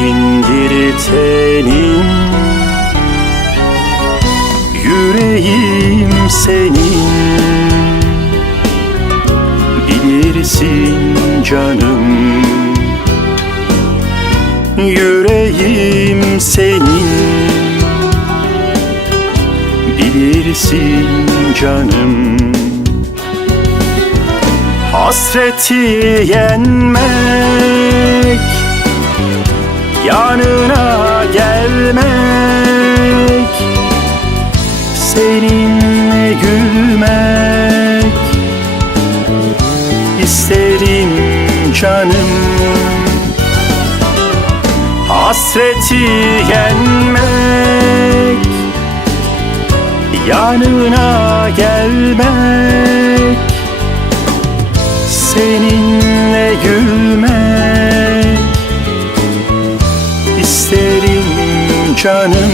Tenindir tenim, yüreğim senin. Bilirsin canım, yüreğim senin. Bilirsin canım. Hasreti yenmek, yanına gelmek, seninle gülmek. İsterim canım. Hasreti yenmek, yanına gelmek, seninle gülmek. İsterim canım,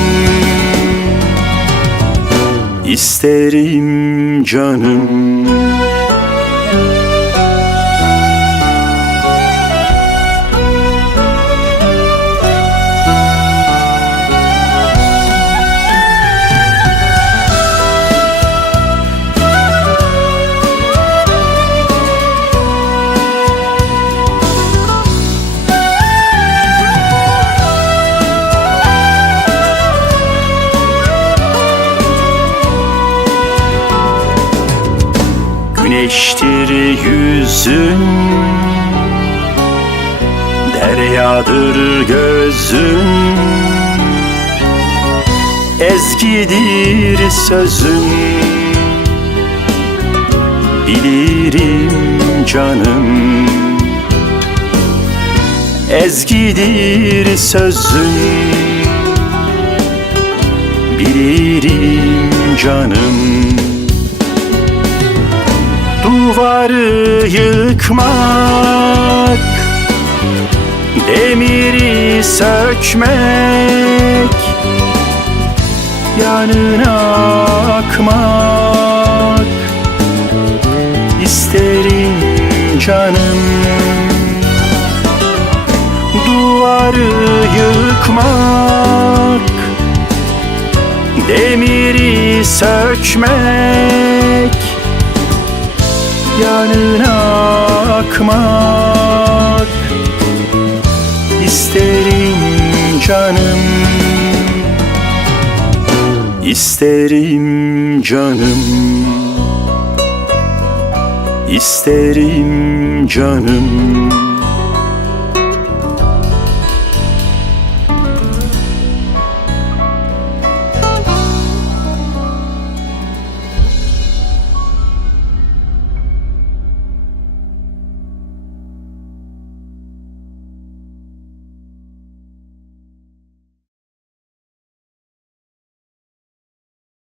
isterim canım. Güneştir yüzün, deryadır gözün. Ezgidir sözün, bilirim canım. Ezgidir sözün, bilirim canım. Duvarı yıkmak, demiri sökmek, yanına akmak. İsterim canım. Duvarı yıkmak, demiri sökmek, yanına akmak. İsterim canım, isterim canım. İsterim canım.